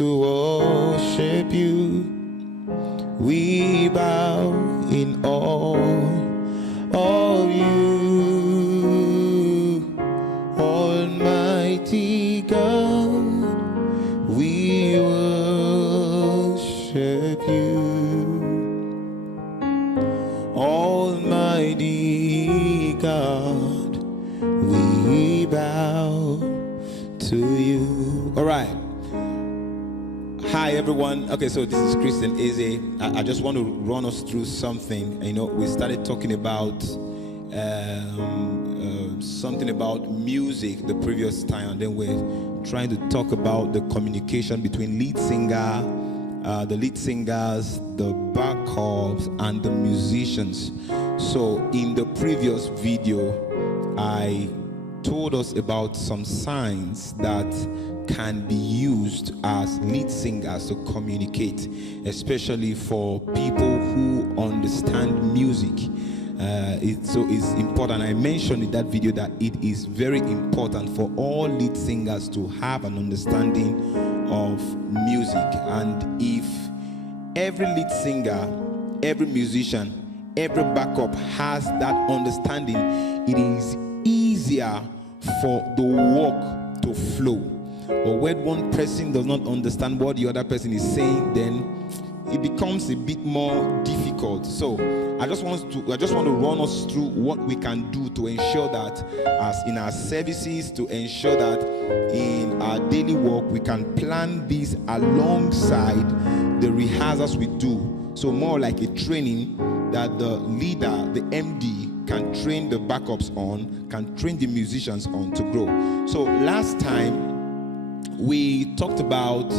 to worship you. We bow in awe of you, Almighty God. We worship you, Almighty God. We bow to you. All right. Hi everyone. Okay, so this is Christian Eze. I just want to run us through something. You know, we started talking about something about music the previous time, and then we're trying to talk about the communication between the lead singers, the backups, and the musicians. So in the previous video, I told us about some signs that can be used as lead singers to communicate, especially for people who understand music. It's important. I mentioned in that video that it is very important for all lead singers to have an understanding of music. And if every lead singer, every musician, every backup has that understanding, it is easier for the work to flow. Or when one person does not understand what the other person is saying, then it becomes a bit more difficult. So I just want to run us through what we can do to ensure that, as in our services, to ensure that in our daily work we can plan this alongside the rehearsals we do. So more like a training that the leader, the MD, can train the backups on, can train the musicians on to grow. So last time we talked about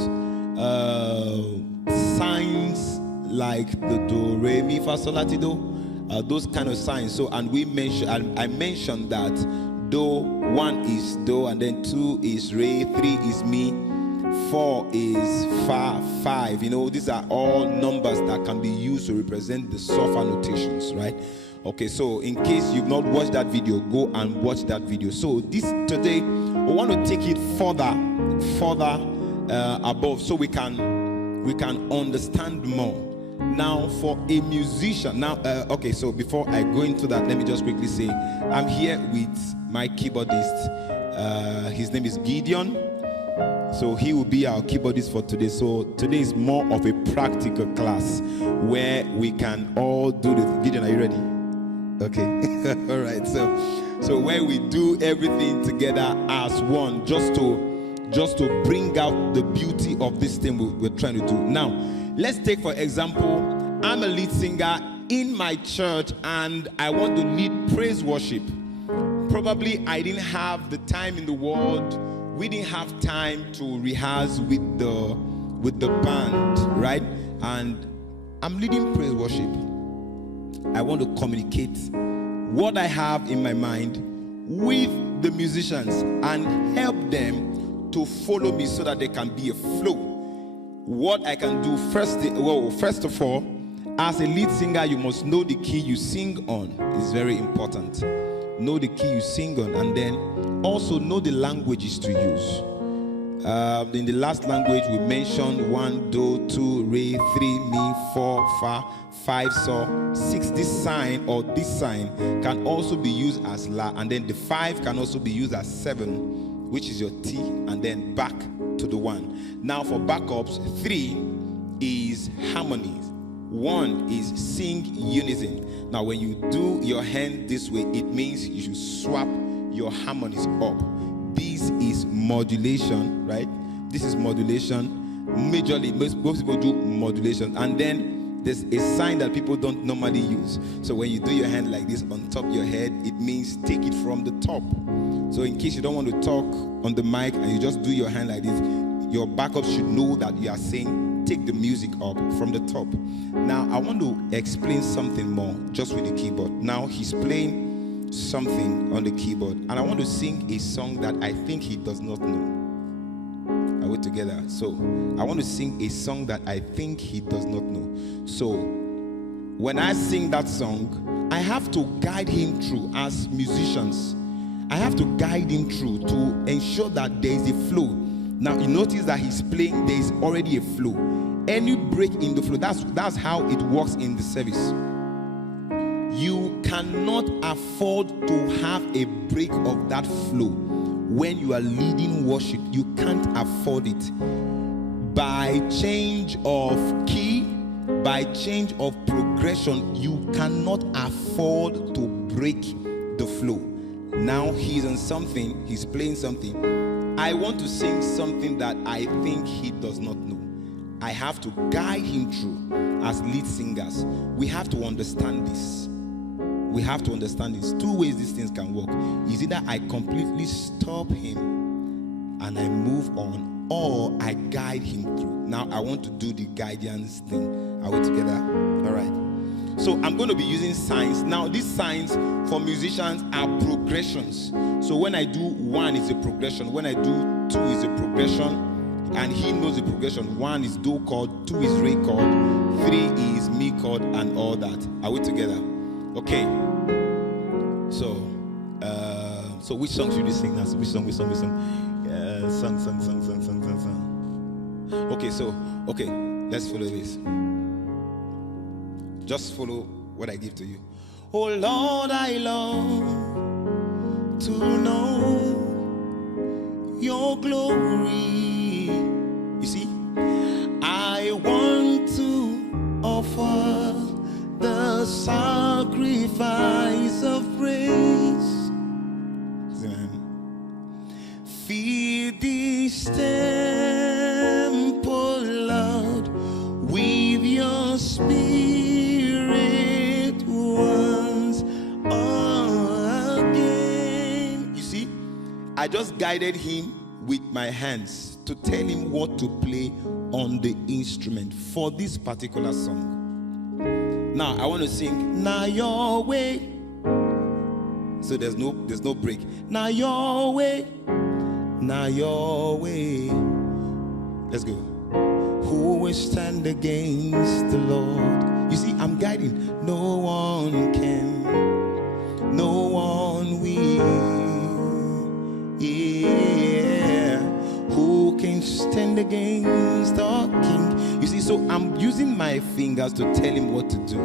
signs like the do, re, mi, fa, sol, la, ti, do, those kind of signs. So, and I mentioned that do, 1 is do, and then 2 is re, 3 is mi, 4 is fa, 5. You know, these are all numbers that can be used to represent the sofa notations, right? Okay, so in case you've not watched that video, go and watch that video. So today we want to take it further above, so we can understand more. Now, for a musician, okay, so before I go into that, let me just quickly say I'm here with my keyboardist. His name is Gideon. So he will be our keyboardist for today. So today is more of a practical class where we can all do the Gideon, are you ready? Okay. All right. So where we do everything together as one, just to bring out the beauty of this thing we're trying to do. Now, let's take, for example, I'm a lead singer in my church and I want to lead praise worship. Probably I didn't have the time in the world. We didn't have time to rehearse with the band, right? And I'm leading praise worship. I want to communicate what I have in my mind with the musicians and help them to follow me so that there can be a flow. What I can do first of all, as a lead singer, you must know the key you sing on. It's very important. Know the key you sing on, and then also know the languages to use. In the last language we mentioned 1 do, 2 re, 3 mi, 4 fa, 5 so, 6. This sign or this sign can also be used as la, and then the 5 can also be used as 7, which is your T, and then back to the 1. Now for backups, 3 is harmonies, 1 is sing unison. Now when you do your hand this way, it means you should swap your harmonies up. This is modulation, right? This is modulation. Majorly, most people do modulation. And then there's a sign that people don't normally use. So when you do your hand like this on top of your head, it means take it from the top. So in case you don't want to talk on the mic and you just do your hand like this, your backup should know that you are saying take the music up from the top. Now I want to explain something more just with the keyboard. Now he's playing something on the keyboard, and I want to sing a song that I think he does not know. Are we together? So I want to sing a song that I think he does not know. So when I sing that song, I have to guide him through. As musicians, I have to guide him through to ensure that there is a flow. Now you notice that he's playing, there is already a flow. Any break in the flow, that's how it works in the service. You cannot afford to have a break of that flow when you are leading worship. You can't afford it. By change of key, by change of progression, you cannot afford to break the flow. Now he's on something, he's playing something. I want to sing something that I think he does not know. I have to guide him through. As lead singers, we have to understand this. We have to understand this. Two ways these things can work. Is either I completely stop him and I move on, or I guide him through. Now I want to do the guidance thing. Are we together? All right. So I'm going to be using signs. Now these signs for musicians are progressions. So when I do one, it's a progression. When I do two, it's a progression. And he knows the progression. One is do chord, two is re chord, three is mi chord, and all that. Are we together? Okay. So which song should we sing now? Which song? Yeah, song. Okay, let's follow this. Just follow what I give to you. Oh Lord, I long to know your glory. You see, I want to offer the sacrifice of praise. Feed this temple, Lord, with your spirit once again. You see, I just guided him with my hands to tell him what to play on the instrument for this particular song. Now I want to sing "Now Your Way." So there's no break. Now your way, now your way. Let's go. Who will stand against the Lord? You see, I'm guiding. No one can, no one will. Yeah. Who can stand against our King? You see, so I'm using my fingers to tell him what to do.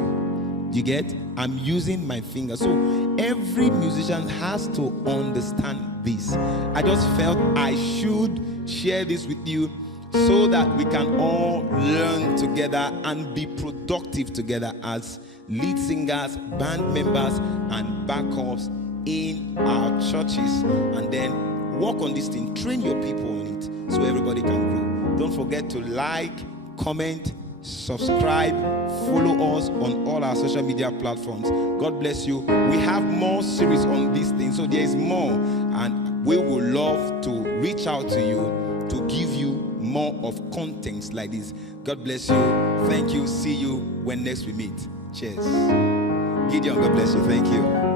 You get? I'm using my fingers. So every musician has to understand this. I just felt I should share this with you so that we can all learn together and be productive together as lead singers, band members, and backups in our churches. And then work on this thing. Train your people on it so everybody can grow. Don't forget to like, comment, subscribe, follow us on all our social media platforms. God bless you. We have more series on this thing, so there is more, and we would love to reach out to you to give you more of contents like this. God bless you. Thank you. See you when next we meet. Cheers. Gideon, God bless you. Thank you.